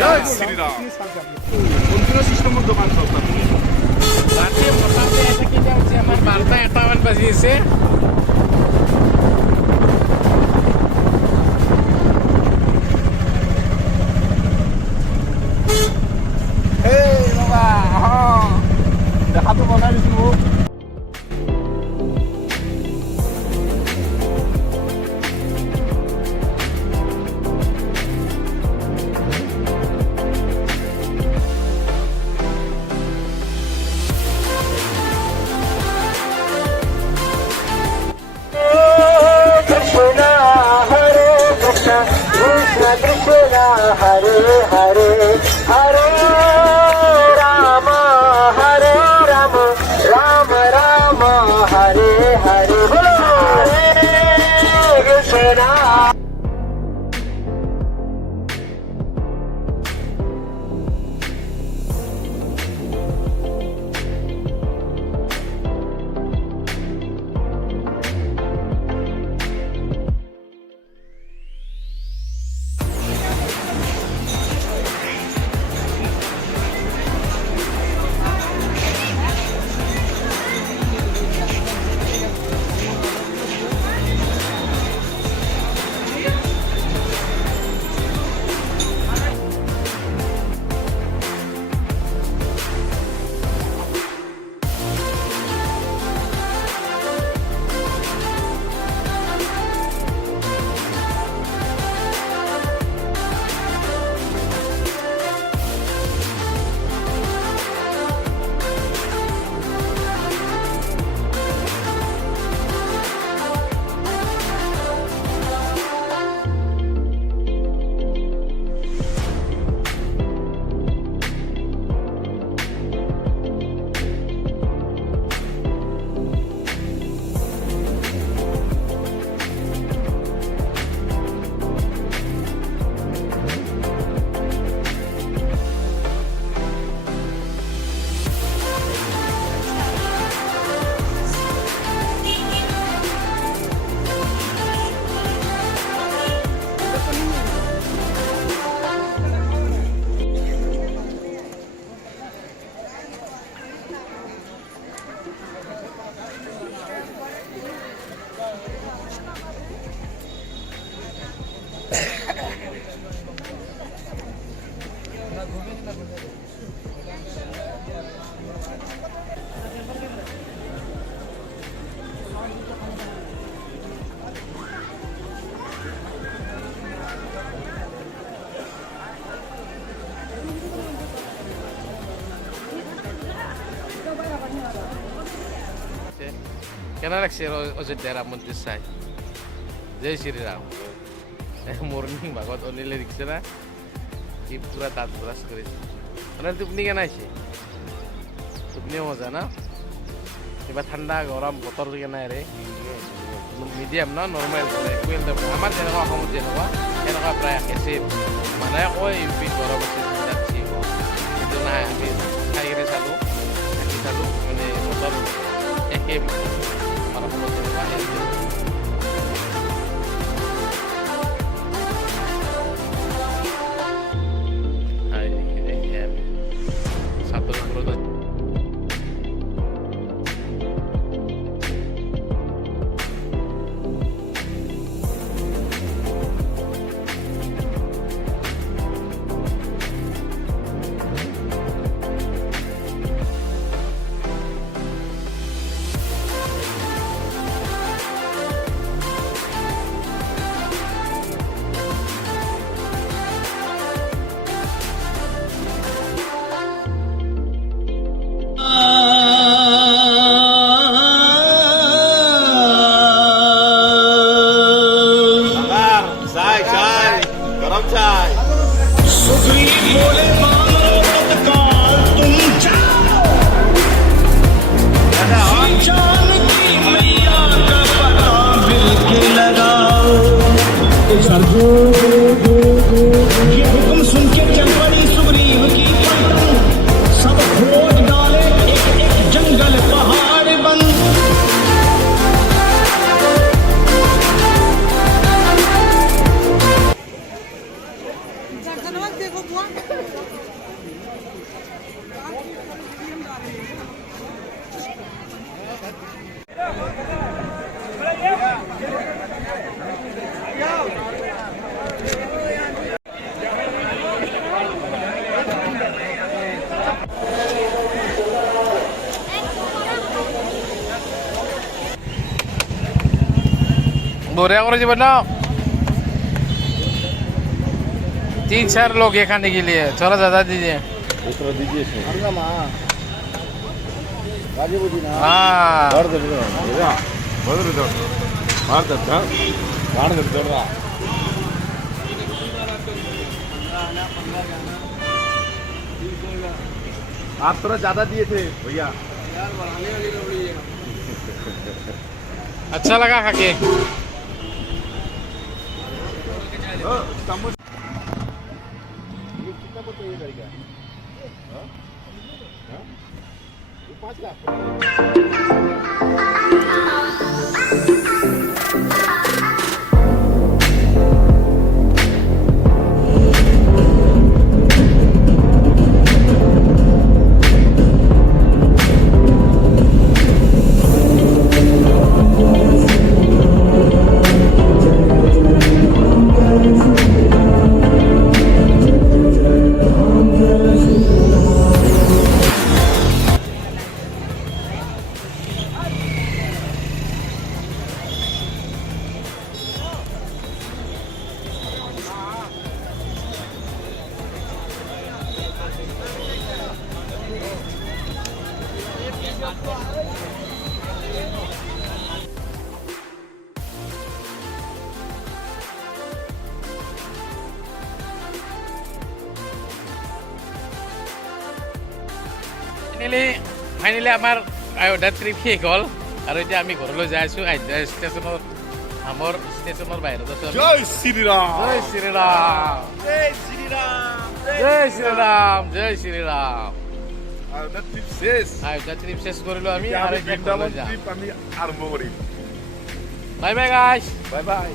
জয় শ্রীরাম। কোনদিনও সিস্টেমের দোকান চলতাম রাতে মোটামুটি এটা কেটে হচ্ছে আমার 12টা 1 বাজিয়েছে। বাবা দেখাতো বনাই দিছিল মোক। Krishna Hare Hare Hare Rama Hare Rama Rama Rama Hare Hare Hare Krishna কেন রাখছে অযোধ্যা রাম মন্দির চাই? জয় শ্রীরাম। মর্নিং ভাগত অনিলে দেখছে না কি পুরা দাঁত ব্রাশ করেছে। অনিল তুপনি কেন আছে? তুপনিও মজা না? এবার ঠান্ডা গরম বতর কেন রে? মিডিয়াম না নর্মেল কুৱেল আমাৰ যেনেকুৱা অসমত যেনেকুৱা তেনেকুৱা প্ৰায় একেই মানুহে কয় ইউপি গৰম আছে কিন্তু নাই আমি খাই কিনে চালোঁ থাকি চালোঁ মানে বতৰ একেই আমাৰ অসমত যেনেকুৱা ছাত্ৰৰ ওপৰত বঢ়িয়া করে জীবন না 3-4 लोग ये खाने के लिए थोड़ा ज्यादा दीजिए दूसरा दीजिए इसमें अरे माँ राजे बुझी ना हाँ और दे दो इधर बदल दो मार दो काट दो रहा आप थोड़ा ज्यादा दिए थे भैया अच्छा लगा खा के चम्मच ये कितना को चाहिए करेगा हाँ? हाँ? ये 5 लाख ফাইনেলি আমাৰ আয়োধ্যা ট্ৰিপ শেষ হ'ল আৰু এতিয়া আমি ঘৰলৈ যাই আছোঁ আয়োধ্যা ষ্টেচনৰ আমাৰ ষ্টেচনৰ বাহিৰত আছোঁ আমি। जय श्री राम জয় শ্ৰীৰাম जय श्री राम জয় শ্ৰীৰাম জয় শ্ৰীৰাম আয়োধ্যা ট্রিপ শেষ আয়োধ্যা ট্ৰিপ শেষ কৰিলোঁ আমি এতিয়া আৰু আমি এতিয়া বৃন্দাবন ঘৰলৈ যাম ট্রিপ আমি আরম্ভ করি বাই বাই গাইছ বাই বাই